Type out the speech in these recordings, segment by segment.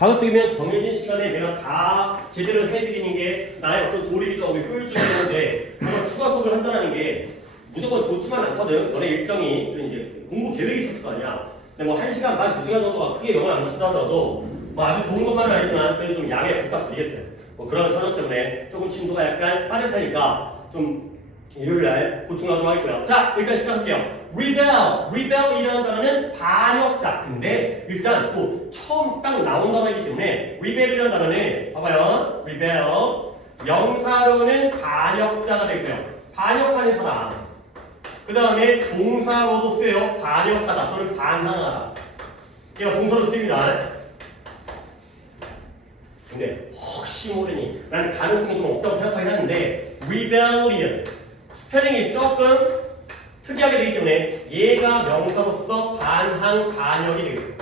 가급적이면 정해진 시간에 내가 다 제대로 해드리는 게 나의 어떤 도리기도 하고 효율적이었는데 내가 추가 수업을 한다는 게 무조건 좋지만 않거든. 너네 일정이 또 이제 공부 계획이 있었을 거 아니야. 근데 뭐 1시간 반, 2시간 정도가 크게 영향 안 미친다 하더라도 뭐 아주 좋은 것만은 아니지만 그래도 좀 양해 부탁드리겠어요. 뭐 그런 사정 때문에 조금 진도가 약간 빠듯하니까 좀 일요일날 보충하도록 하겠고요. 자, 일단 시작할게요. rebel이라는 단어는 반역자. 근데 일단 또 처음 딱 나온 단어이기 때문에 rebel이라는 단어는 봐봐요. rebel 명사로는 반역자가 되고요. 반역하는 사람. 그 다음에 동사로도 쓰여요. 반역하다 또는 반항하다. 얘가 동사로 쓰입니다. 근데 혹시 모르니 나는 가능성이 좀 없다고 생각하긴 하는데 rebellion 스펠링이 조금 특이하게 되기 때문에 얘가 명사로서 반항, 반역이 되겠어요.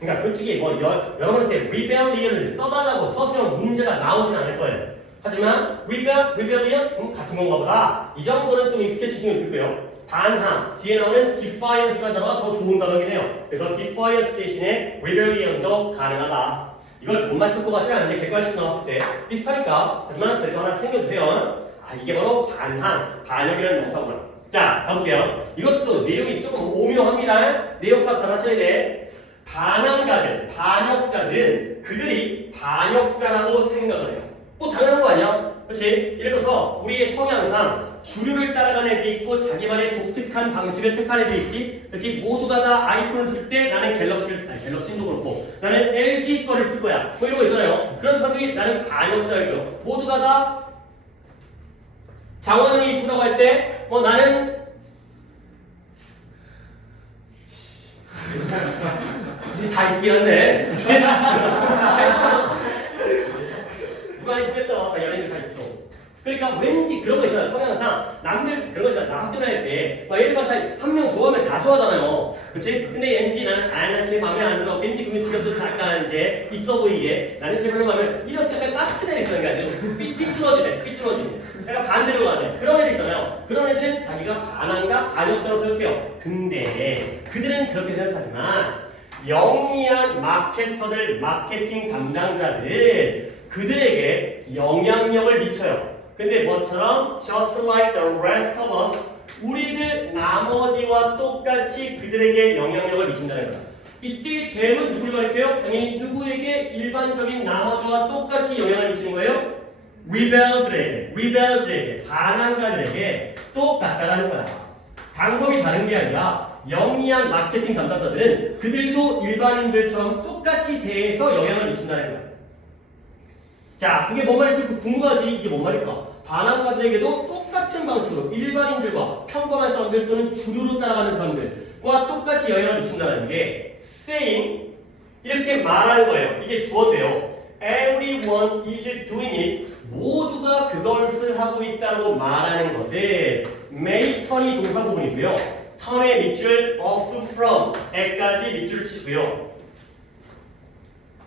그러니까 솔직히 뭐 여러분한테 rebellion을 써달라고 썼으면 문제가 나오진 않을 거예요. 하지만 rebellion 같은 건가 보다. 이 정도는 좀 익숙해지시면 좋고요. 반항, 뒤에 나오는 defiance라는 단어가 더 좋은 단어긴 해요. 그래서 defiance 대신에 rebellion도 가능하다. 이걸 못 맞출 것 같지는 않은데 객관식 나왔을 때 비슷하니까 하지만 그래도 하나 챙겨주세요. 아, 이게 바로 반항, 반역이라는 명사구나. 자, 가볼게요. 이것도 내용이 조금 오묘합니다. 내용 파악 잘 하셔야 돼. 반항가들, 반역자들은 그들이 반역자라고 생각을 해요. 뭐 당연한 거 아니야? 그렇지? 예를 들어서 우리의 성향상 주류를 따라가는 애들이 있고 자기만의 독특한 방식을 택한 애들이 있지. 그렇지? 모두가 다 아이폰을 쓸 때 나는 갤럭시도 그렇고 나는 LG 거를 쓸 거야. 뭐 이런 거 있잖아요. 그런 사람들이 나는 반역자이고요. 모두가 다 장원영이 이쁘다고 할 때 뭐 나는 다 있긴 한데 누가 이쁘겠어? 다 연예인들 다 있죠. 그러니까 왠지 그런 거 있잖아요. 성향상 남들 그런 거 있잖아. 나 학교 다닐 때막 예를 들어 한 명 좋아하면 다 좋아하잖아요. 그렇지? 근데 왠지 나는 제 마음에 안 들어. 왠지 그러면 지금도 잠깐 이제 있어 보이게 나는 제 별로 마음에 이렇게 약간 깍지나 있어요. 그러니까 삐뚤어지네. 약간 반대로 가네. 그런 애들 있잖아요. 그런 애들은 자기가 반항과 반역자로 생각해요. 근데 그들은 그렇게 생각하지만 영리한 마케터들, 마케팅 담당자들 그들에게 영향력을 미쳐요. 근데 뭐처럼 just like the rest of us 우리들 나머지와 똑같이 그들에게 영향력을 미친다는 거야. 이때 됨은 누구를 가리켜요? 당연히 누구에게 일반적인 나머지와 똑같이 영향을 미치는 거예요? rebel들에게, 반항가들에게 똑같다라는 거야. 방법이 다른 게 아니라 영리한 마케팅 담당자들은 그들도 일반인들처럼 똑같이 대해서 영향을 미친다는 거야. 자, 그게 뭔 말인지 궁금하지? 이게 뭔 말일까? 반항가들에게도 똑같은 방식으로 일반인들과 평범한 사람들 또는 주류로 따라가는 사람들과 똑같이 영향을 미친다는 게 saying 이렇게 말하는 거예요. 이게 주어인데요. Everyone is doing it. 모두가 그것을 하고 있다고 말하는 것은 may 턴이 동사 부분이고요. 턴의 밑줄 off from 에까지 밑줄을 치시고요.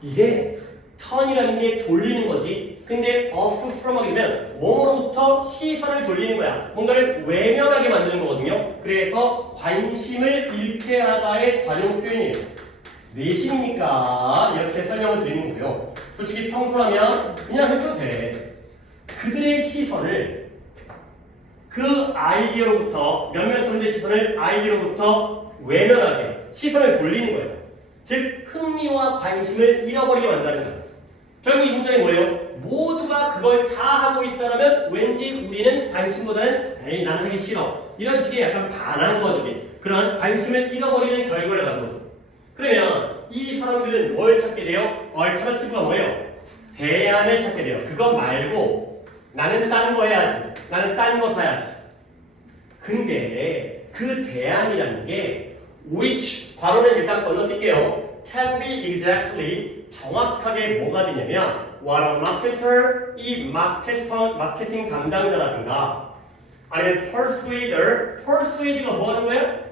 이게 턴이라는 게 돌리는 거지. 근데 off from 하게 되면 몸으로부터 시선을 돌리는 거야. 뭔가를 외면하게 만드는 거거든요. 그래서 관심을 잃게 하다의 관용 표현이에요. 내신이니까 이렇게 설명을 드리는 거고요. 솔직히 평소라면 그냥 해석도 돼. 그들의 시선을 그 아이디어로부터 몇몇 사람들의 시선을 아이디어로부터 외면하게 시선을 돌리는 거예요. 즉 흥미와 관심을 잃어버리게 만드는 거예요. 결국 이 문장이 뭐예요? 모두가 그걸 다 하고 있다면 왠지 우리는 관심보다는 에이 나는 하기 싫어 이런 식의 약간 반항거적인 그런 관심을 잃어버리는 결과를 가져오죠. 그러면 이 사람들은 뭘 찾게 돼요? 얼터너티브가 뭐예요? 대안을 찾게 돼요. 그거 말고 나는 딴 거 해야지. 나는 딴 거 사야지. 근데 그 대안이라는 게 which 괄호는 일단 건너뛸게요. can be exactly 정확하게 뭐가 되냐면 what a marketer 이 마케팅 담당자라든가 아니면 persuade가 뭐 하는 거예요?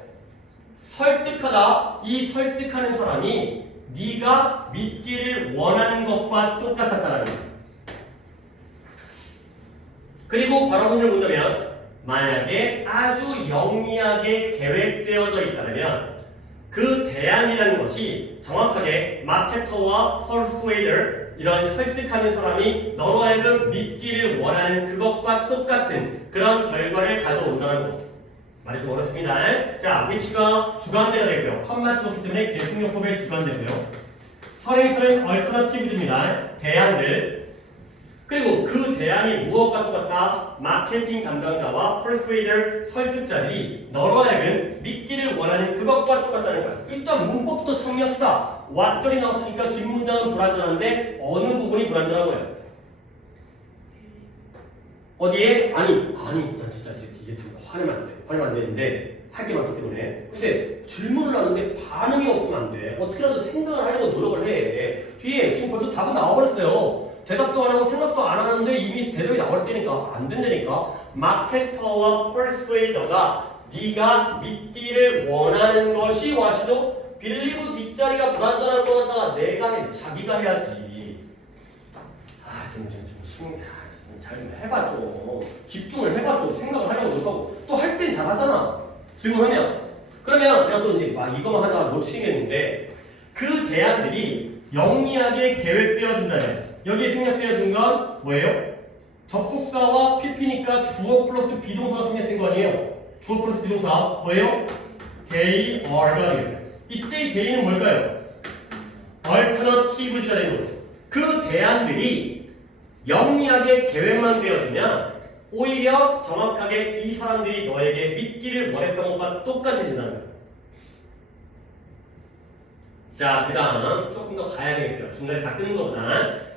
설득하다. 이 설득하는 사람이 네가 믿기를 원하는 것과 똑같았다는 거예요. 그리고 괄호문을 본다면 만약에 아주 영리하게 계획되어져 있다면 그 대안이라는 것이 정확하게 마케터와 퍼스웨이더 이런 설득하는 사람이 너로 하여금 믿기를 원하는 그것과 똑같은 그런 결과를 가져온다는 거죠. 말이 좀 어렵습니다. 자, which가 주관대가 되고요. 컴마 찍었기 때문에 계속용법의 주관되고요. 선행설은 얼터너티브입니다. 대안들. 그리고 그 대안이 무엇과 똑같다? 마케팅 담당자와 퍼스웨이더 설득자들이 너로 하여금 믿기를 원하는 그것과 똑같다는 거야. 일단 문법부터 정리합시다. 왓절이 나왔으니까 뒷문장은 불완전한데 어느 부분이 불완전한 거야? 어디에? 아니, 나 진짜 이게 좀 화내면 안 돼. 화내면 안 되는데 할 게 많기 때문에. 근데 질문을 하는데 반응이 없으면 안 돼. 어떻게라도 생각을 하려고 노력을 해. 뒤에 지금 벌써 답은 나와버렸어요. 대답도 안 하고 생각도 안 하는데 이미 대답이 나올 때니까 안 된다니까. 마케터와 퍼스웨이더가 네가 믿기를 원하는 것이 와시죠? 빌리브 뒷자리가 불완전한 거 갖다가 내가 해, 자기가 해야지. 잘 좀 해봐 좀. 집중을 해봐 좀. 생각을 하려고 노력하고 또 할 땐 잘하잖아. 질문하면. 그러면 내가 또 이제 막 이거만 하다가 놓치겠는데 그 대안들이 영리하게 계획되어준다면 여기에 생략되어준 건 뭐예요? 접속사와 PP니까 주어 플러스 비동사가 생략된 거 아니에요? 주어 플러스 비동사 뭐예요? they are가 되겠어요. 이때의 they는 뭘까요? alternative가 되는 거죠. 그 대안들이 영리하게 계획만 되어주면 오히려 정확하게 이 사람들이 너에게 믿기를 원했던 것과 똑같아진다는 거예요. 자, 그 다음 조금 더 가야 되겠어요. 중간에 다 끊는 것보다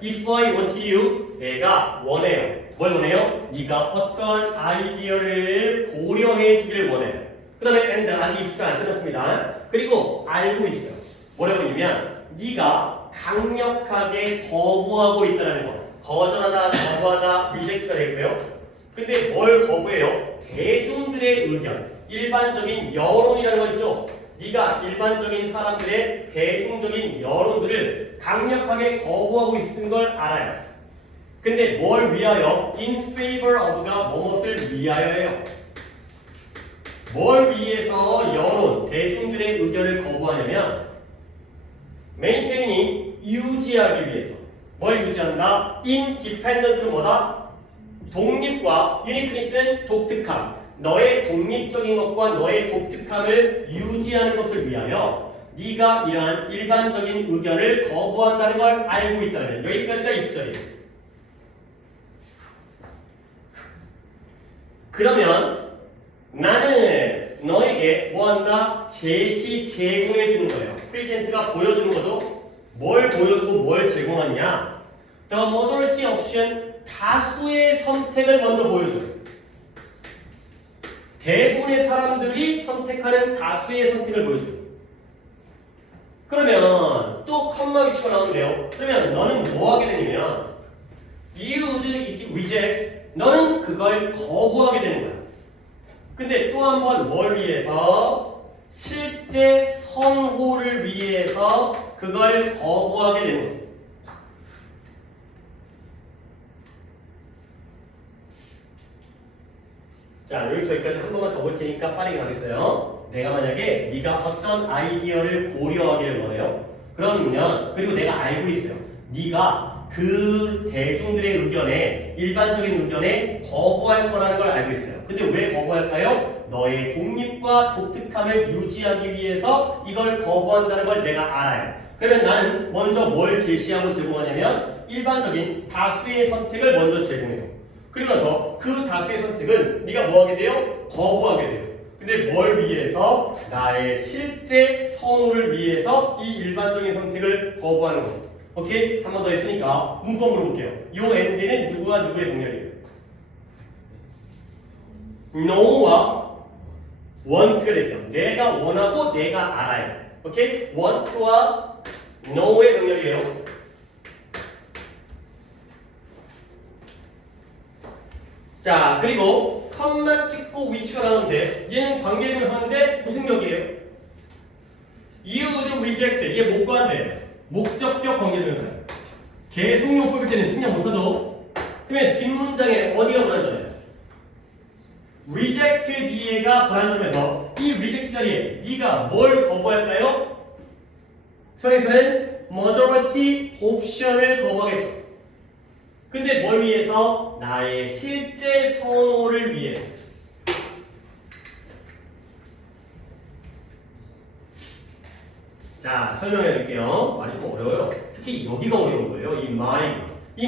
If I want you, 내가 원해요. 뭘 원해요? 네가 어떤 아이디어를 고려해 주길 원해요. 그 다음에 and 아직 입수가 안 끝났습니다. 그리고 알고 있어요. 뭐라고 했냐면 네가 강력하게 거부하고 있다는 거. 거절하다, 거부하다, reject가 되고요. 근데 뭘 거부해요? 대중들의 의견, 일반적인 여론이라는 거 있죠? 네가 일반적인 사람들의 대중적인 여론들을 강력하게 거부하고 있는 걸 알아요. 근데 뭘 위하여? In favor of가 무엇을 위하여예요? 뭘 위해서 여론, 대중들의 의견을 거부하냐면 maintaining, 유지하기 위해서. 뭘 유지한다? independence는 뭐다? 독립과 uniqueness는 독특함. 너의 독립적인 것과 너의 독특함을 유지하는 것을 위하여 네가 이러한 일반적인 의견을 거부한다는 걸 알고 있다면 여기까지가 입수절이에요. 그러면 나는 너에게 뭐한다? 제시 제공해 주는 거예요. 프레젠트가 보여주는 거죠. 뭘 보여주고 뭘 제공하냐? The majority option, 다수의 선택을 먼저 보여줘요. 대부분의 사람들이 선택하는 다수의 선택을 보여줘요. 그러면 또 컴마 위치가 나오는데요. 그러면 너는 뭐 하게 되냐면 you would reject, 너는 그걸 거부하게 되는 거야. 근데 또 한 번 뭘 위해서? 실제 선호를 위해서 그걸 거부하게 되는 거야. 자, 여기까지 한 번만 더 볼 테니까 빠르게 가겠어요. 내가 만약에 네가 어떤 아이디어를 고려하기를 원해요. 그러면 그리고 내가 알고 있어요. 네가 그 대중들의 의견에 일반적인 의견에 거부할 거라는 걸 알고 있어요. 근데 왜 거부할까요? 너의 독립과 독특함을 유지하기 위해서 이걸 거부한다는 걸 내가 알아요. 그러면 나는 먼저 뭘 제시하고 제공하냐면 일반적인 다수의 선택을 먼저 제공해요. 그리고 나서 그 다수의 선택은 네가 뭐 하게 돼요? 거부하게 돼요. 근데 뭘 위해서? 나의 실제 선호를 위해서 이 일반적인 선택을 거부하는 거죠. 오케이? 한 번 더 했으니까 문법 물어볼게요. 요 and는 누구와 누구의 동렬이에요? no와 want가 됐어요. 내가 원하고 내가 알아요. 오케이? want와 no의 동렬이에요. 자, 그리고 컴마 찍고 위치가 나오는데 얘는 관계대명사인데 무슨 격이에요? You would reject. 얘 목과인데 목적격 관계대명사예요. 계속용법일 때는 생략 못하죠. 그러면 뒷문장에 어디가 불완전해요? reject 뒤에가 불완전해서 이 reject 자리에 네가 뭘 거부할까요? 선에서는 majority 옵션을 거부하겠죠. 근데 뭘 위해서? 나의 실제 선호를 위해서. 자, 설명해 드릴게요. 말이 좀 어려워요. 특히 여기가 어려운 거예요. 이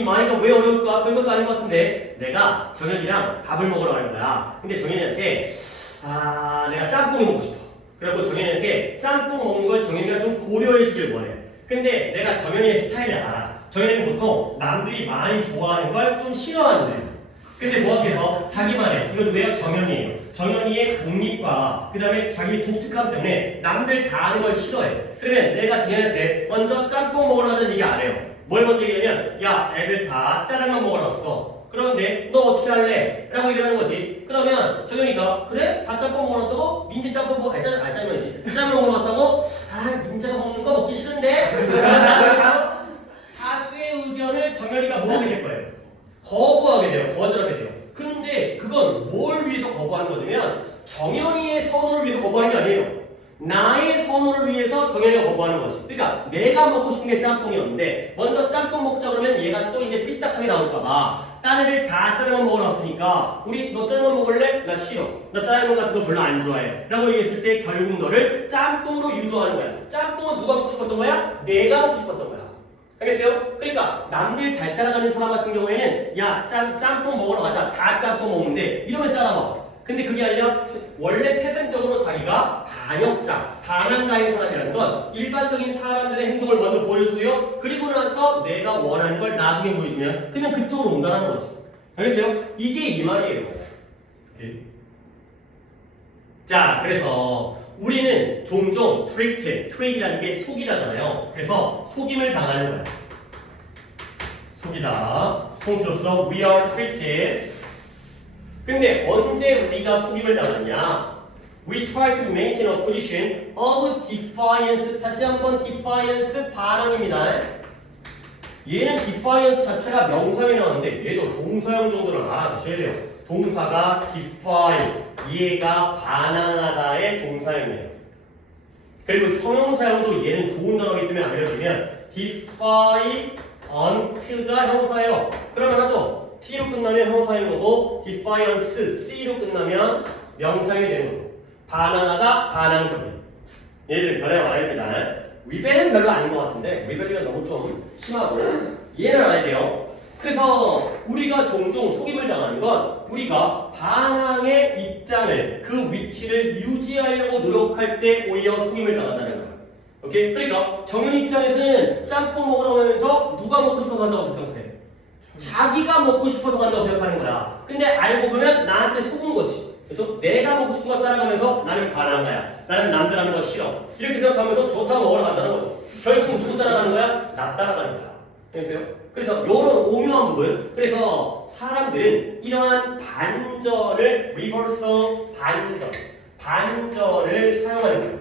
my가 왜 어려울까? 별것도 아닌 것 같은데 내가 정현이랑 밥을 먹으러 가는 거야. 근데 정현이한테 내가 짬뽕이 먹고 싶어. 그래갖고 정현이한테 짬뽕 먹는 걸 정현이가 좀 고려해 주길 원해. 근데 내가 정현이의 스타일을 알아. 정현이는 보통 남들이 많이 좋아하는 걸 좀 싫어하는. 근데 뭐 하기 위해서 자기만의, 이것도 왜요? 정현이에요. 정현이의 독립과 그 다음에 자기 독특함 때문에 남들 다 하는 걸 싫어해. 그러면 내가 정현이한테 먼저 짬뽕 먹으러 가자는 얘기 안 해요. 뭘 먼저 얘기하면 야 애들 다 짜장면 먹으러 왔어. 그런데 너 어떻게 할래? 라고 얘기를 하는 거지. 그러면 정현이가 그래? 다 짬뽕 먹으러 왔다고? 민지 짬뽕 먹으러 짜장면이지. 짜장면 먹으러 왔다고? 민지가 먹는 거 먹기 싫은데? 다수의 의견을 정현이가 뭐 하게 될 거예요? 거부하게 돼요. 거절하게 돼요. 근데 그건 뭘 위해서 거부하는 거냐면 정현이의 선호를 위해서 거부하는 게 아니에요. 나의 선호를 위해서 정현이가 거부하는 거지. 그러니까 내가 먹고 싶은 게 짬뽕이었는데 먼저 짬뽕 먹자 그러면 얘가 또 이제 삐딱하게 나올까봐 딴 애들 다 짜장면 먹으러 왔으니까 우리 너 짜장면 먹을래? 나 싫어. 나 짜장면 같은 거 별로 안 좋아해. 라고 얘기했을 때 결국 너를 짬뽕으로 유도하는 거야. 짬뽕은 누가 먹고 싶었던 거야? 내가 먹고 싶었던 거야. 알겠어요? 그러니까 남들 잘 따라가는 사람 같은 경우에는 야 짬뽕 먹으러 가자. 다 짬뽕 먹는데 이러면 따라와. 근데 그게 아니라 원래 태생적으로 자기가 반역자, 반항가인 사람이라는 건 일반적인 사람들의 행동을 먼저 보여주고요. 그리고 나서 내가 원하는 걸 나중에 보여주면 그냥 그쪽으로 온다는 거지. 알겠어요? 이게 이 말이에요. 오케이. 자, 그래서 우리는 종종 트릭이라는 게 속이다잖아요. 그래서 속임을 당하는 거야. 속이다. 송지로서 we are tricked. 근데 언제 우리가 속임을 당하냐? We try to maintain a position of defiance. 다시 한번 defiance 반항입니다. 얘는 defiance 자체가 명사에 나오는데 얘도 동사형 정도는 알아두셔야 돼요. 동사가 defy, 얘가 반항하다의 동사형이에요. 그리고 형용사형도 얘는 좋은 단어이기 때문에 알려드리면 defy unto가 형사예요. 그러면 하죠. T로 끝나면 형사인 거고 defiance, C로 끝나면 명사형이 되는 거죠. 반항하다, 반항적인. 얘들 변해 알아야 됩니다. rebel은 별로 아닌 것 같은데 rebelli가 너무 좀 심하고 얘는 알아야 돼요. 그래서 우리가 종종 속임을 당하는 건 우리가 반항의 입장을 그 위치를 유지하려고 노력할 때 오히려 속임을 당한다는 거예요. 오케이? 그러니까 정윤 입장에서는 짬뽕 먹으러 가면서 누가 먹고 싶어서 간다고 생각해? 자기가 먹고 싶어서 간다고 생각하는 거야. 근데 알고 보면 나한테 속은 거지. 그래서 내가 먹고 싶은 거 따라가면서 나는 반항가야. 나는 남들 하는 거 싫어. 이렇게 생각하면서 좋다고 먹으러 간다는 거죠. 결국 누구 따라가는 거야? 나 따라가는 거야. 됐어요? 그래서 이런 오묘한 부분. 그래서 사람들은 이러한 반전을 reversal 반전을 사용하는 거예요.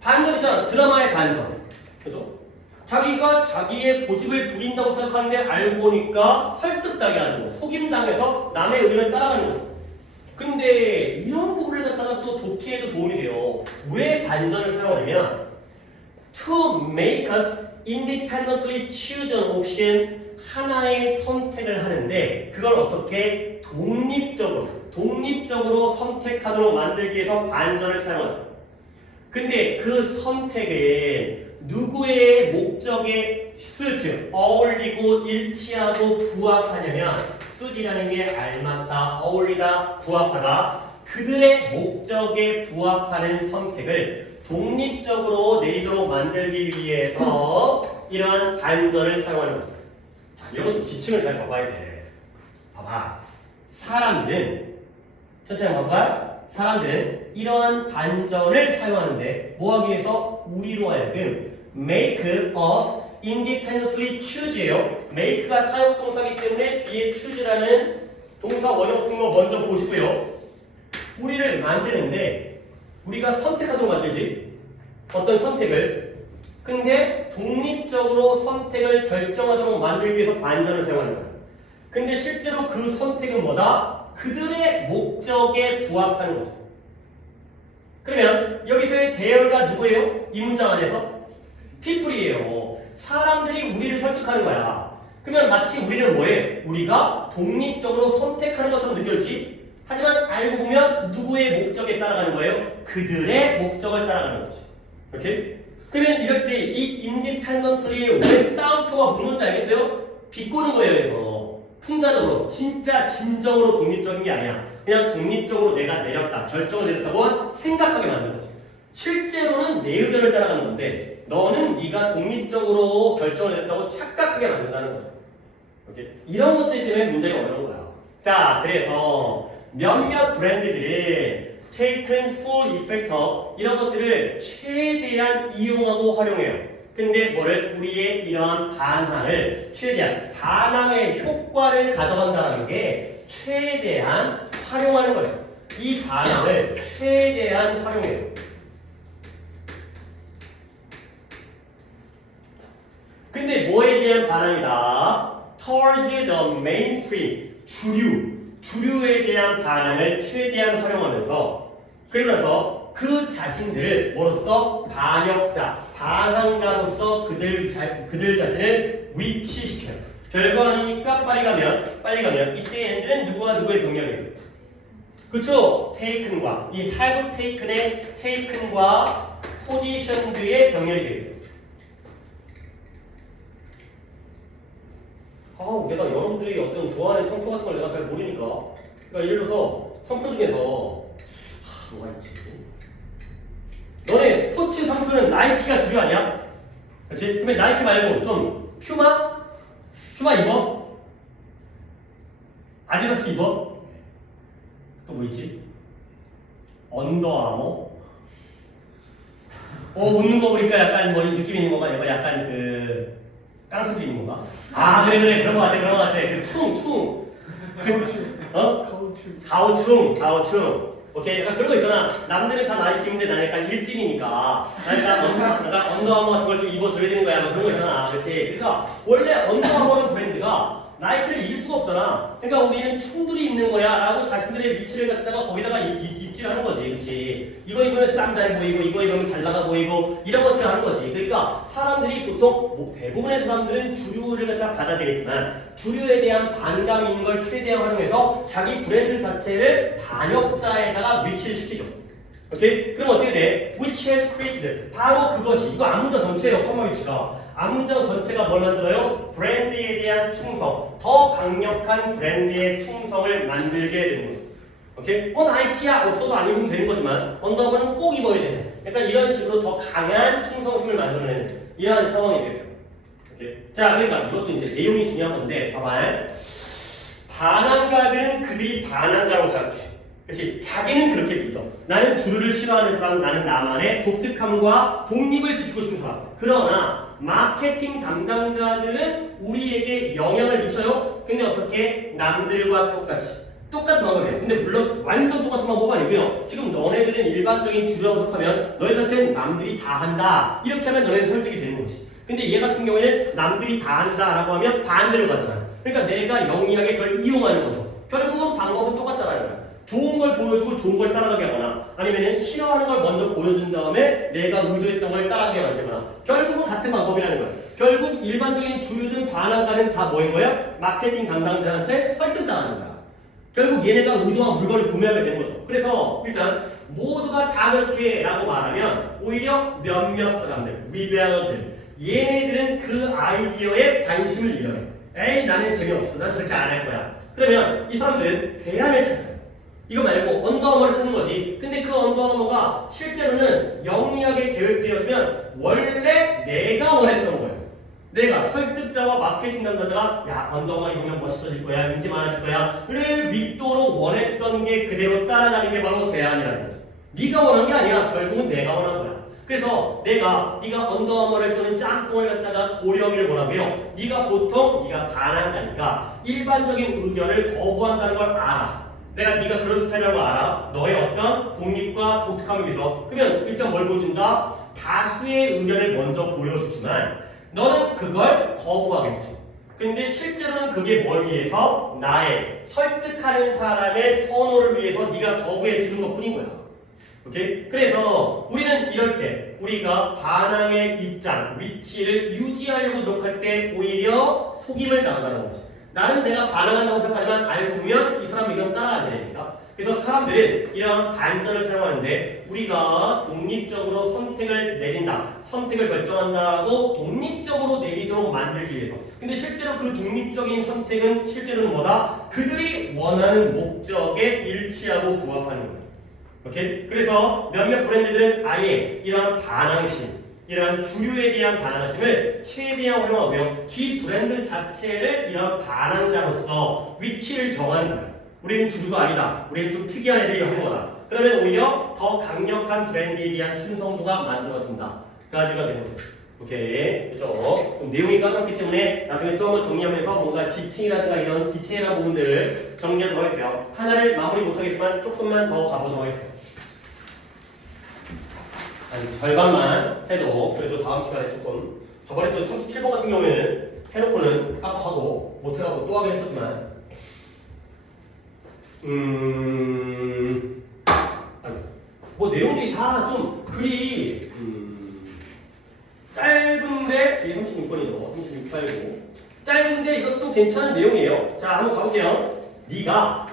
반전이잖아. 드라마의 반전. 그죠? 자기가 자기의 고집을 부린다고 생각하는데 알고 보니까 설득당해 가지고 속임당해서 남의 의견을 따라가는 거죠. 근데 이런 부분을 갖다가 또 독해에도 도움이 돼요. 왜 반전을 사용하냐면 to make us independently choose an option, 하나의 선택을 하는데 그걸 어떻게 독립적으로 선택하도록 만들기 위해서 반전을 사용하죠. 근데 그 선택에 누구의 목적에 suit, 어울리고 일치하고 부합하냐면 suit이라는 게 알맞다, 어울리다, 부합하다. 그들의 목적에 부합하는 선택을 독립적으로 내리도록 만들기 위해서 이러한 반전을 사용하는 거죠. 자, 이런 것도 지층을 잘 봐봐야 돼. 봐봐. 사람들은 천천히 봐봐. 사람들은 이러한 반전을 사용하는데 뭐 하기 위해서? 우리로 하여금 make us independently choose예요. make가 사역동사이기 때문에 뒤에 choose라는 동사 원형 쓰는 거 먼저 보시고요. 우리를 만드는데 우리가 선택하도록 만들지. 어떤 선택을. 근데 독립적으로 선택을 결정하도록 만들기 위해서 반전을 사용하는 거예요. 근데 실제로 그 선택은 뭐다? 그들의 목적에 부합하는 거죠. 그러면 여기서의 there가 누구예요? 이 문장 안에서 people이에요. 사람들이 우리를 설득하는 거야. 그러면 마치 우리는 뭐해? 우리가 독립적으로 선택하는 것처럼 느껴지지? 하지만 알고 보면 누구의 목적에 따라가는 거예요? 그들의 목적을 따라가는 거지. 오케이? 그러면 이럴 때 이 independently에 왜 따옴표가 붙는지 알겠어요? 비꼬는 거예요, 이거. 풍자적으로. 진짜 진정으로 독립적인 게 아니야. 그냥 독립적으로 내가 내렸다, 결정을 내렸다고 생각하게 만든 거지. 실제로는 내 의견을 따라가는 건데 너는 네가 독립적으로 결정을 내렸다고 착각하게 만든다는 거죠. 오케이? 이런 것들 때문에 문제가 어려운 거야. 자, 그래서 몇몇 브랜드들은 taken full effect of 이런 것들을 최대한 이용하고 활용해요. 근데 뭐를? 우리의 이러한 반항을 최대한 반항의 효과를 가져간다는 게 최대한 활용하는 거예요. 이 반항을 최대한 활용해요. 근데 뭐에 대한 반항이다? Towards the mainstream, 주류에 대한 반항을 최대한 활용하면서 그러면서 그 자신들을 뭐로써? 반역자, 반항가로서 그들 자신을 위치시켜요. 별거 아니니까 빨리 가면 이때 엔드는 누구와 누구의 병렬이에요? 그쵸? taken과 이 have taken의 taken과 positioned의 병렬이 되어 있어요. 내가 여러분들이 어떤 좋아하는 성표 같은 걸 내가 잘 모르니까 그러니까 예를 들어서 성표 중에서 뭐가 있지? 너네 스포츠 상표는 나이키가 주류 아니야? 그렇지? 그러면 나이키 말고 좀 퓨마? 퓨마 입어? 아디다스 입어? 또 뭐 있지? 언더아머? 웃는 거 보니까 약간 뭐 느낌 있는 건가? 약간 그 깡패도 있는 건가? 그래 그런 거 같아 그 충 가오충 오케이 약간 그런 거 있잖아. 남들은 다 나이키인데 나는 약간 일진이니까 나니까 언더아머 같은 걸 좀 입어줘야 되는 거야. 뭐 그런 거 있잖아. 그렇지? 그러니까 원래 언더아머는 브랜드가 나이키를 이길 수가 없잖아. 그러니까 우리는 충분히 입는 거야 라고 자신들의 위치를 갖다가 거기다가 입질을 하는 거지. 그렇지? 이거 입으면 쌈 잘 보이고 이거 입으면 잘 나가 보이고 이런 것들을 하는 거지. 그러니까 사람들이 보통 대부분의 사람들은 주류를 갖다 받아들이겠지만 주류에 대한 반감이 있는 걸 최대한 활용해서 자기 브랜드 자체를 반역자에다가 위치를 시키죠. 오케이? 그럼 어떻게 돼? Which has created. 바로 그것이. 이거 앞문장 전체예요. 커머 위치가. 앞문장 전체가 뭘 만들어요? 브랜드에 대한 충성. 더 강력한 브랜드의 충성을 만들게 되는 거죠. 오케이? 나이키야 없어도 안 입으면 되는 거지만 언더아머는 꼭 입어야 되네. 약간 이런 식으로 더 강한 충성심을 만들어내는 이러한 상황이 되겠어요. 오케이? 자, 그러니까 이것도 이제 내용이 중요한 건데 봐봐요. 반항가들은 그들이 반항가라고 생각해. 그렇지? 자기는 그렇게 믿어. 나는 주류를 싫어하는 사람, 나는 나만의 독특함과 독립을 지키고 싶은 사람. 그러나 마케팅 담당자들은 우리에게 영향을 미쳐요. 근데 어떻게? 남들과 똑같은 방법이에요. 근데 물론 완전 똑같은 방법은 아니고요. 지금 너네들은 일반적인 주류라고 생각하면 너희들한테는 남들이 다 한다. 이렇게 하면 너네는 설득이 되는 거지. 근데 얘 같은 경우에는 남들이 다 한다라고 하면 반대로 가잖아. 그러니까 내가 영리하게 그걸 이용하는 거죠. 결국은 방법은 똑같다라는 거야. 좋은 걸 보여주고 좋은 걸 따라가게 하거나 아니면은 싫어하는 걸 먼저 보여준 다음에 내가 의도했던 걸 따라가게 만들거나 결국은 같은 방법이라는 거야. 결국 일반적인 주류든 반항가는 다 뭐인 거야? 마케팅 담당자한테 설득당하는 거야. 결국 얘네가 의도한 물건을 구매하게 되는 거죠. 그래서 일단 모두가 다 그렇게 라고 말하면 오히려 몇몇 사람들, 리벨들 얘네들은 그 아이디어에 관심을 잃어요. 에이 나는 재미없어. 난 절대 안 할 거야. 그러면 이 사람들은 대안을 찾아요. 이거 말고 언더아머를 쓰는 거지. 근데 그 언더아머가 실제로는 영리하게 계획되어지면 원래 내가 원했던 거예요. 내가 설득자와 마케팅 담당자가 야 언더아머 입으면 멋있어질 거야, 인기 많아질 거야 를 믿도록 원했던 게 그대로 따라가는 게 바로 대안이라는 거죠. 네가 원한 게 아니라 결국은 내가 원한 거야. 그래서 네가 언더아머를 또는 짬뽕을 갖다가 고려하기를 원하고요. 네가 반항가니까 일반적인 의견을 거부한다는 걸 알아. 네가 그런 스타일이라고 알아. 너의 어떤 독립과 독특함을 위해서. 그러면 일단 뭘 보여준다? 다수의 의견을 먼저 보여주지만 너는 그걸 거부하겠죠. 근데 실제로는 그게 뭘 위해서? 나의 설득하는 사람의 선호를 위해서 네가 거부해 주는 것뿐인 거야. 오케이? 그래서 우리는 이럴 때 우리가 반항의 입장, 위치를 유지하려고 노력할 때 오히려 속임을 당한다는 거지. 나는 내가 반항한다고 생각하지만 알고 보면 이 사람 의견 따라가야 되니까. 그래서 사람들은 이런 반전을 사용하는데 우리가 독립적으로 선택을 내린다, 선택을 결정한다고 독립적으로 내리도록 만들기 위해서. 근데 실제로 그 독립적인 선택은 실제로는 뭐다? 그들이 원하는 목적에 일치하고 부합하는 거예요. 오케이? 그래서 몇몇 브랜드들은 아예 이러한 반항심, 이러한 주류에 대한 반항심을 최대한 활용하고요. 기 브랜드 자체를 이러한 반항자로서 위치를 정하는 거예요. 우리는 주류가 아니다. 우리는 좀 특이한 애들이 하는 거다. 그러면 오히려 더 강력한 브랜드에 대한 충성도가 만들어진다. 까지가 되는 거죠. 오케이. 그렇죠? 그럼 내용이 까다롭기 때문에 나중에 또 한번 정리하면서 뭔가 지칭이라든가 이런 디테일한 부분들을 정리하도록 하겠어요. 하나를 마무리 못하겠지만 조금만 더 가보도록 하겠어요. 아니, 절반만 해도 그래도 다음 시간에 조금 저번에 또 37번 같은 경우에는 해놓고는 깜빡하고 못해가고 또 하긴 했었지만 아니, 뭐 내용들이 다 좀 글이 짧은데 이게 36번이죠. 36팔고 짧은데 이것도 괜찮은 내용이에요. 자, 한번 가볼게요. 네가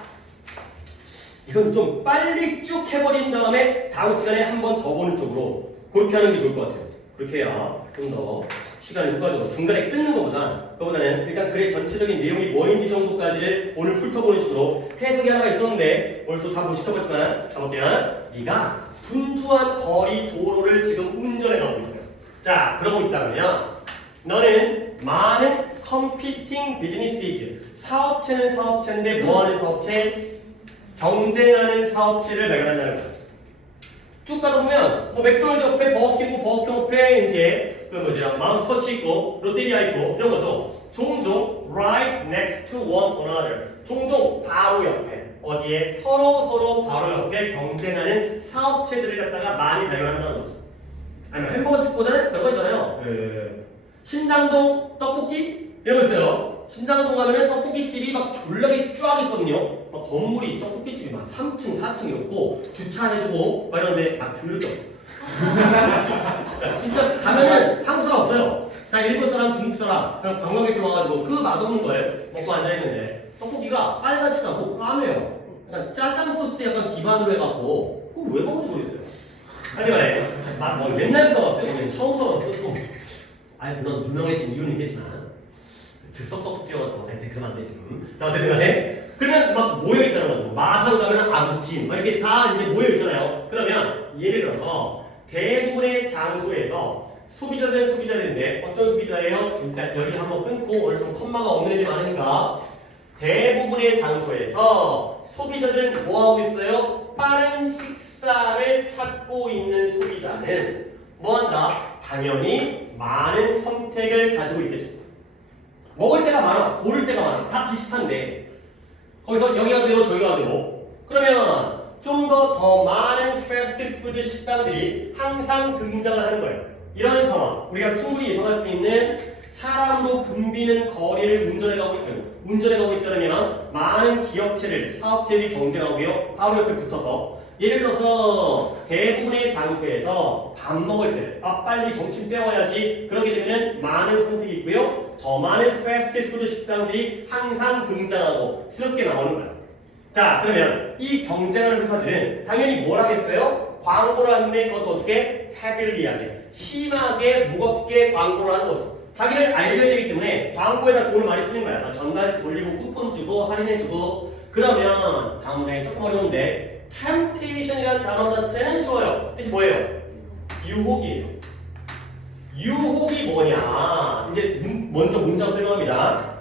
이건 좀 빨리 쭉 해버린 다음에 다음 시간에 한 번 더 보는 쪽으로 그렇게 하는 게 좋을 것 같아요. 그렇게 해야 좀 더 시간을 효과적으로 중간에 끊는 것보다는 일단 글의 전체적인 내용이 뭐인지 정도까지를 오늘 훑어보는 식으로 해석이 하나가 있었는데 오늘 또 다 못 시켜봤지만 가볼게요. 네가 분주한 거리 도로를 지금 운전해 가고 있어요. 자, 그러고 있다면 너는 많은 competing businesses, 사업체는 사업체인데 뭐하는 사업체? 경쟁하는 사업체를 발견한다는 거예요. 쭉 가다 보면 뭐 맥도날드 옆에 버거킹 있고 버거킹 옆에 이제 그 뭐지 맘스터치 있고 롯데리아 있고 이런 거죠. 종종 right next to one another, 종종 바로 옆에 어디에 서로 바로 옆에 경쟁하는 사업체들을 갖다가 많이 발견한다는 거죠. 아니면 햄버거 집보다는 그런 거 있잖아요. 신당동 떡볶이 이런 거 있어요. 신당동 가면은 떡볶이집이 막 졸라게 쫙 있거든요. 막 건물이 떡볶이집이 막 3층, 4층 이렇고 주차해주고 막 이런데 막 더럽게 없어. 그러니까 진짜 가면은 한국 사람 없어요. 다 일본 사람, 중국 사람, 그냥 관광객들 와가지고 그 맛없는 걸 먹고 앉아있는데 떡볶이가 빨갛지가 않고 까매요. 약간 짜장 소스 약간 기반으로 해갖고 그거 왜 먹는지 모르겠어요. 하여간에 뭐 맨날부터 왔어요. 오늘 처음부터 왔어. 아니 물론 유명해진 이유는 있겠지만 즉석떡 뛰어가지고 하여튼 그러면 안 돼 지금. 자 어쨌든 간에 그러면 막 모여있다는 거죠. 마산 가면 아구찜 이렇게 다 이제 모여있잖아요. 그러면 예를 들어서 대부분의 장소에서 소비자인데 어떤 소비자예요? 일단 여기를 한번 끊고 오늘 좀 컴마가 없는 애들이 많으니까 대부분의 장소에서 소비자들은 뭐하고 있어요? 빠른 식사를 찾고 있는 소비자는 뭐한다? 당연히 많은 선택을 가지고 있겠죠. 먹을 때가 많아, 고를 때가 많아. 다 비슷한데 거기서 여기가 되고 저기가 되고 그러면 좀 더 많은 패스트푸드 식당들이 항상 등장을 하는 거예요. 이런 상황 우리가 충분히 예상할 수 있는 사람으로 붐비는 거리를 운전해 가고 있다면 많은 기업체를, 사업체들이 경쟁하고요. 바로 옆에 붙어서 예를 들어서 대부분의 장소에서 밥 먹을 때 빨리 점심 때워야지 그러게 되면 많은 선택이 있고요. 더 많은 패스트푸드 식당들이 항상 등장하고 새롭게 나오는 거예요. 자 그러면 이 경쟁하는 회사들은 당연히 뭘 하겠어요? 광고를 하는데 그것도 어떻게? 헤빌리하게, 심하게, 무겁게 광고를 하는 거죠. 자기를 알려야 되기 때문에 광고에다 돈을 많이 쓰는 거야. 전단지 돌리고 쿠폰 주고 할인해주고 그러면 다음 문장이 조금 어려운데 temptation이라는 단어 자체는 쉬워요. 뜻이 뭐예요? 유혹이에요. 유혹이 뭐냐? 이제 먼저 문장 설명합니다.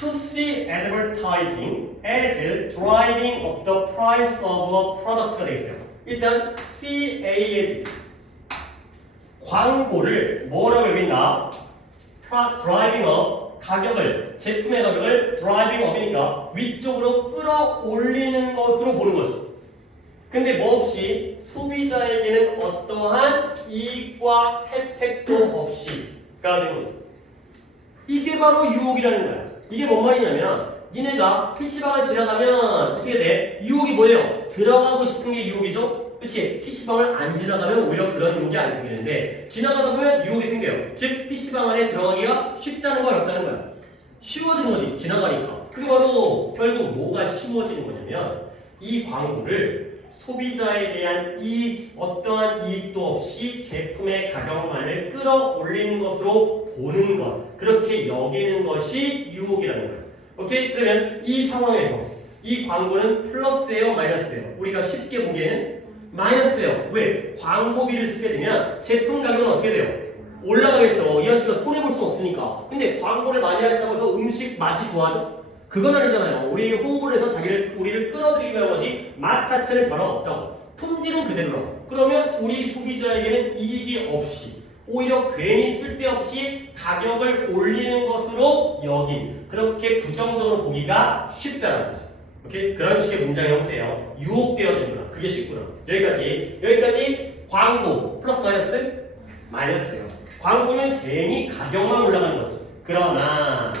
To see advertising as driving up the price of a product가 되어 있어요. 일단 CA as 광고를 뭐라고 여긴다? driving up 가격을 제품의 가격을 driving up이니까 위쪽으로 끌어올리는 것으로 보는 거죠. 근데 뭐 없이 소비자에게는 어떠한 이익과 혜택도 없이가 되는 거죠. 이게 바로 유혹이라는 거야. 이게 뭔 말이냐면 니네가 PC방을 지나가면 어떻게 돼? 유혹이 뭐예요? 들어가고 싶은 게 유혹이죠? 그치? PC방을 안 지나가면 오히려 그런 유혹이 안 생기는데 지나가다 보면 유혹이 생겨요. 즉 PC방 안에 들어가기가 쉽다는 거야 어렵다는 거야? 쉬워지는 거지 지나가니까. 그게 바로 결국 뭐가 쉬워지는 거냐면 이 광고를 소비자에 대한 어떠한 이익도 없이 제품의 가격만을 끌어올리는 것으로 보는 것, 그렇게 여기는 것이 유혹이라는 거예요. 오케이? 그러면 이 상황에서 이 광고는 플러스예요, 마이너스예요? 우리가 쉽게 보기에는 마이너스예요. 왜? 광고비를 쓰게 되면 제품 가격은 어떻게 돼요? 올라가겠죠. 이 아저씨가 손해볼 수 없으니까. 근데 광고를 많이 했다고 해서 음식 맛이 좋아져? 그건 아니잖아요. 우리 홍보를 해서 우리를 끌어들이기 위한 거지 맛 자체는 변화가 없다고. 품질은 그대로라. 그러면 우리 소비자에게는 이익이 없이 오히려 괜히 쓸데없이 가격을 올리는 것으로 여긴 그렇게 부정적으로 보기가 쉽다는 거죠. 오케이? 그런 식의 문장 형태예요. 유혹되어지는구나. 그게 쉽구나. 여기까지 광고 플러스 마이너스? 마이너스예요. 광고는 괜히 가격만 올라가는 거지. 그러나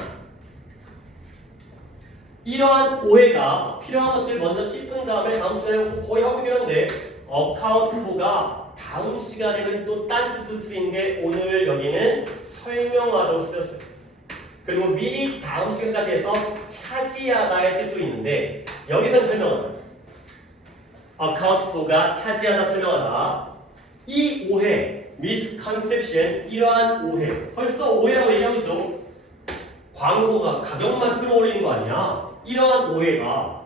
이러한 오해가 필요한 것들 먼저 짚은 다음에 다음 시간에 거의 하고 있긴 한데 어카운트가 다음 시간에는 또 딴 뜻을 쓰인데 오늘 여기는 설명하도록 쓰였어요. 그리고 미리 다음 시간까지 해서 차지하다의 뜻도 있는데 여기서는 설명하다. 어카운트가 차지하다 설명하다. 이 오해, misconception, 이러한 오해. 벌써 오해라고 얘기하고 있죠. 광고가 가격만 끌어올리는 거 아니야? 이러한 오해가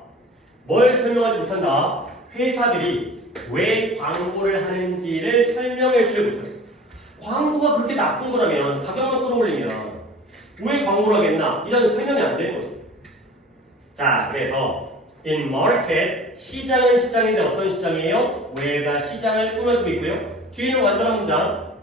뭘 설명하지 못한다? 회사들이 왜 광고를 하는지를 설명해 주지 못해요. 광고가 그렇게 나쁜 거라면 가격만 끌어올리면 왜 광고를 하겠나? 이런 설명이 안 되는 거죠. 자, 그래서 in market, 시장은 시장인데 어떤 시장이에요? where가 시장을 꾸며주고 있고요. 뒤에는 완전한 문장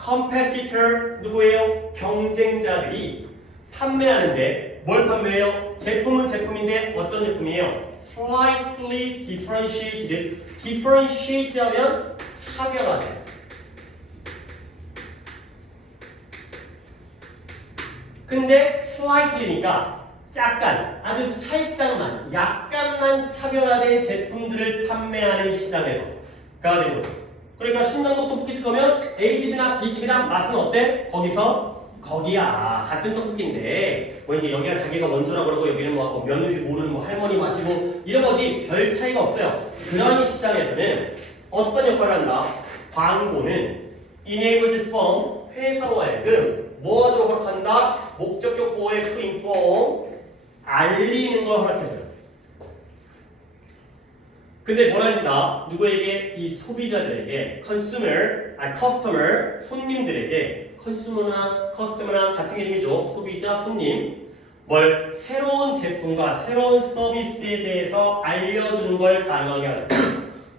competitor 누구예요? 경쟁자들이 판매하는데 뭘 판매해요? 제품은 제품인데 어떤 제품이에요? slightly differentiated. differentiate 하면 차별화돼. 근데 slightly니까 약간, 아주 살짝만, 약간만 차별화된 제품들을 판매하는 시장에서 가 되는 거죠. 그러니까 신당동 떡볶이 집 가면 A집이나 B집이랑 맛은 어때? 거기야 같은 떡볶이인데 뭐 이제 여기가 자기가 먼저라고 그러고 여기는 뭐 며느리 모르는 뭐 할머니 맛이고 이런 거지 별 차이가 없어요. 그런 시장에서는 어떤 역할을 한다? 광고는 enables firm, 회사로 하여금 뭐 하도록 허락한다? 목적격 보호의 to inform, 알리는 걸 허락해줘요. 근데 뭐라 한다? 누구에게? 이 소비자들에게, customer, 손님들에게, consumer나 customer나 같은 개념이죠. 소비자, 손님. 뭘 새로운 제품과 새로운 서비스에 대해서 알려주는 걸 가능하게 하죠.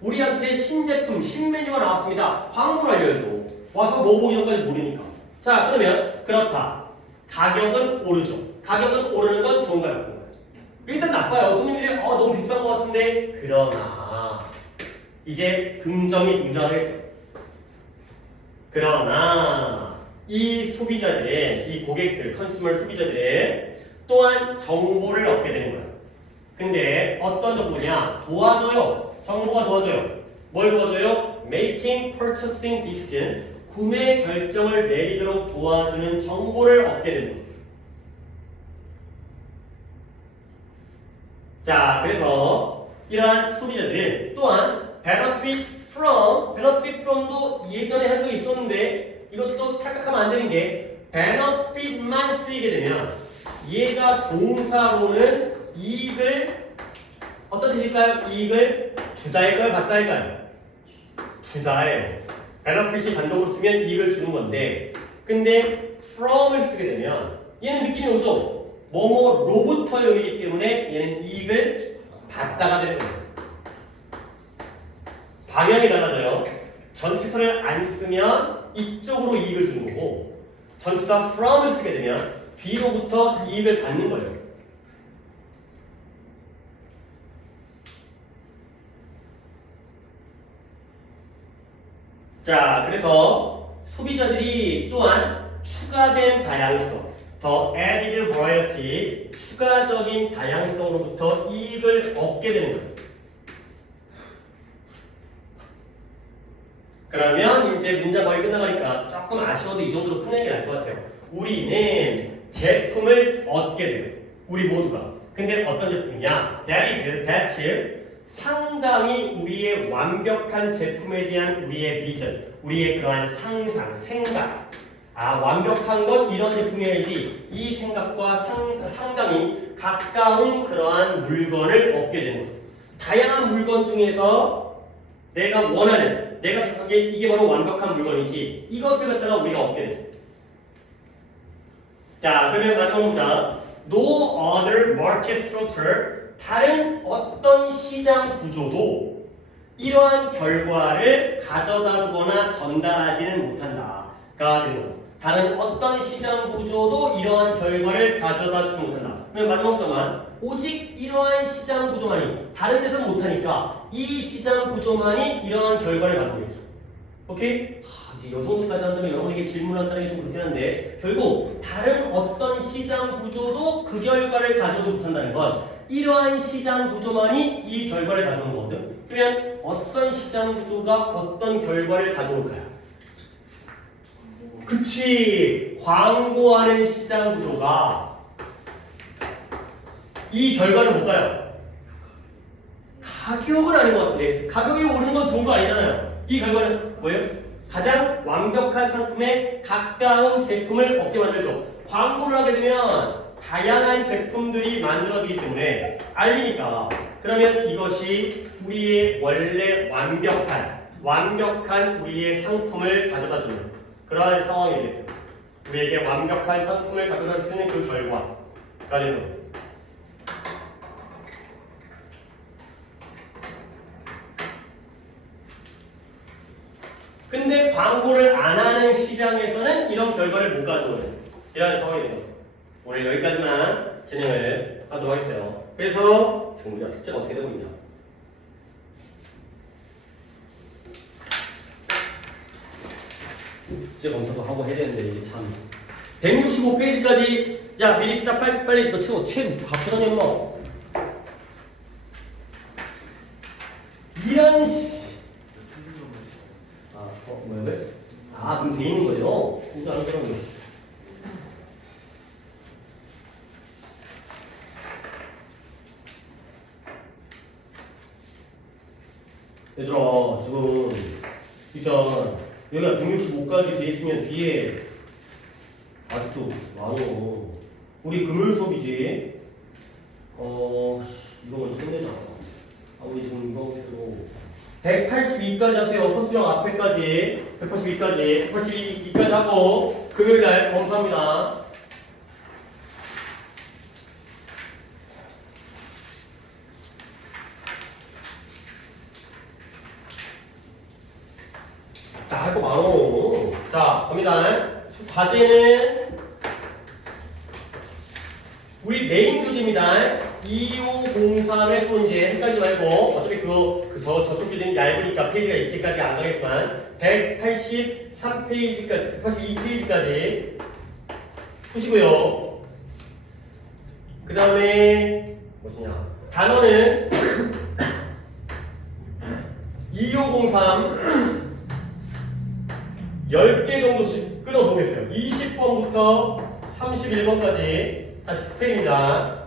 우리한테 신제품, 신메뉴가 나왔습니다. 광고를 알려줘. 와서 뭐 보기 전까지 모르니까. 자, 그러면 그렇다. 가격은 오르죠. 가격은 오르는 건 좋은가요? 나쁜가요? 일단 나빠요. 손님들이 너무 비싼 것 같은데. 그러나 이제 긍정이 등장하겠죠. 그러나 이 소비자들의, 이 고객들, 컨슈머 소비자들의 또한 정보를 얻게 되는 거예요. 근데 어떤 정보냐? 도와줘요. 정보가 도와줘요. 뭘 도와줘요? Making purchasing decision, 구매 결정을 내리도록 도와주는 정보를 얻게 됩니다. 자, 그래서 이러한 소비자들은 또한 benefit from도 예전에 한 적이 있었는데 이것도 착각하면 안 되는 게 benefit만 쓰이게 되면 얘가 동사로는 이익을 어떤 뜻일까요? 이익을 주다일까요? 받다일까요? 주다예요. benefit이 단독으로 쓰면 이익을 주는 건데 근데 from을 쓰게 되면 얘는 느낌이 오죠? 뭐뭐로부터 여기기 때문에 얘는 이익을 받다가 되는 거예요. 방향이 달라져요. 전치사를 안 쓰면 이쪽으로 이익을 주는 거고 전치사 from을 쓰게 되면 뒤로부터 이익을 받는 거예요. 자, 그래서 소비자들이 또한 추가된 다양성, 더 added variety, 추가적인 다양성으로부터 이익을 얻게 되는 거예요. 그러면 이제 문장 거의 끝나가니까 조금 아쉬워도 이 정도로 끝내는 게 나을 것 같아요. 우리는 제품을 얻게 돼요. 우리 모두가. 근데 어떤 제품이냐? that's 상당히 우리의 완벽한 제품에 대한 우리의 비전, 우리의 그러한 상상, 생각. 완벽한 건 이런 제품이어야지. 이 생각과 상당히 가까운 그러한 물건을 얻게 되는 거죠. 다양한 물건 중에서 내가 원하는, 내가 생각하기에 이게 바로 완벽한 물건이지. 이것을 갖다가 우리가 얻게 되죠. 자, 그러면 마지막 문장. No other market structure, 다른 어떤 시장 구조도 이러한 결과를 가져다 주거나 전달하지는 못한다가 되는 거죠. 다른 어떤 시장 구조도 이러한 결과를 가져다 주지 못한다. 그러면 마지막 문장만 오직 이러한 시장 구조만이 다른 데서는 못하니까 이 시장 구조만이 이러한 결과를 가져오겠죠. 오케이? 이제 이 정도까지 한다면 여러분에게 질문한다는 게 좀 그렇긴 한데 결국 다른 어떤 시장 구조도 그 결과를 가져오지 못한다는 건 이러한 시장 구조만이 이 결과를 가져오는 거거든. 그러면 어떤 시장 구조가 어떤 결과를 가져올까요? 그치! 광고하는 시장 구조가 이 결과를 뭘까요? 가격은 아닌 것 같은데 가격이 오르는 건 좋은 거 아니잖아요. 이 결과는 뭐예요? 가장 완벽한 상품에 가까운 제품을 얻게 만들죠. 광고를 하게 되면 다양한 제품들이 만들어지기 때문에 알리니까 그러면 이것이 우리의 원래 완벽한 우리의 상품을 가져다주는 그러한 상황이 되겠어요. 우리에게 완벽한 상품을 가져다 쓰는 그 결과가 되는 거죠. 근데 광고를 안 하는 시장에서는 이런 결과를 못 가져오는 이런 상황이 되는 거죠. 오늘 여기까지만 진행을 하도록 하겠어요. 그래서 지금 우리가 숙제가 어떻게 되고 있냐? 숙제 검사도 하고 해야 되는데 이게 참 165페이지까지 야 미리 딱 빨리 너 책 갑자기 뭐 이런 왜? 그럼 돼 있는 거죠? 근데 안 그러는 거. 얘들아, 지금 일단 여기가 165까지 돼 있으면 뒤에 아직도 많어. 우리 금요일 수업이지. 이거 먼저 끝내자. 우리 지금 이거 해서 182까지 하세요. 서술형 앞에까지 182까지 하고 금요일날 검사합니다. 자, 할 거 많어. 자, 갑니다. 과제는 우리 메인 교재입니다. 2503의 문제 헷갈리지 말고 어차피 저쪽 교재는 얇으니까 페이지가 이렇게까지 안 가겠지만 183페이지까지 182페이지까지 푸시고요. 그 다음에 무엇이냐 단어는 2503 10개 정도씩 끊어보겠어요. 20번부터 31번까지 다시 스펠입니다.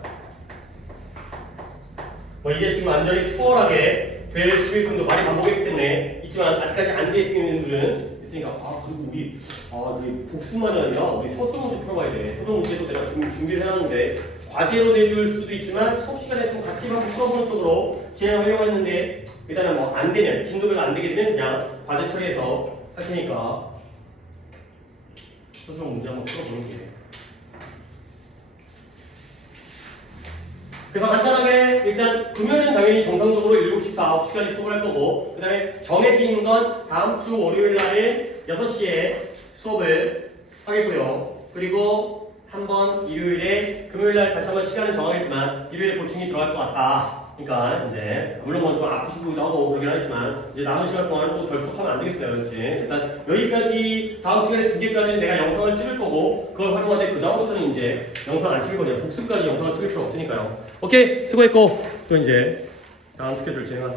이게 지금 완전히 수월하게 될 11분도 많이 반복했기 때문에 있지만 아직까지 안 돼 있는 분들은 있으니까 그리고 우리 복습만이 아니라 우리 서술 문제 풀어봐야 돼. 서술 문제도 내가 준비를 해놨는데 과제로 내줄 수도 있지만 수업 시간에 좀 같이 한번 풀어보는 쪽으로 진행하려고 했는데 일단은 뭐 안 되면 진도별로 안 되게 되면 그냥 과제 처리해서 할 테니까 서술 문제 한번 풀어보는 게. 그래서 간단하게 일단 금요일은 당연히 정상적으로 7시부터 9시까지 수업을 할 거고 그 다음에 정해져 있는 건 다음 주 월요일 날에 6시에 수업을 하겠고요. 그리고 한번 일요일에 금요일 날 다시 한번 시간을 정하겠지만 일요일에 보충이 들어갈 것 같다. 그러니까 이제 물론 뭐 좀 아프시기도 하고 그러긴 하지만 이제 남은 시간 동안은 또 결석하면 안 되겠어요. 그렇지? 일단 여기까지 다음 시간에 2개까지는 내가 영상을 찍을 거고 그걸 활용하되 그 다음부터는 이제 영상 안 찍을 거네요. 복습까지 영상을 찍을 필요 없으니까요. 오케이 수고했고 또 이제 다음 스케줄 진행하세요.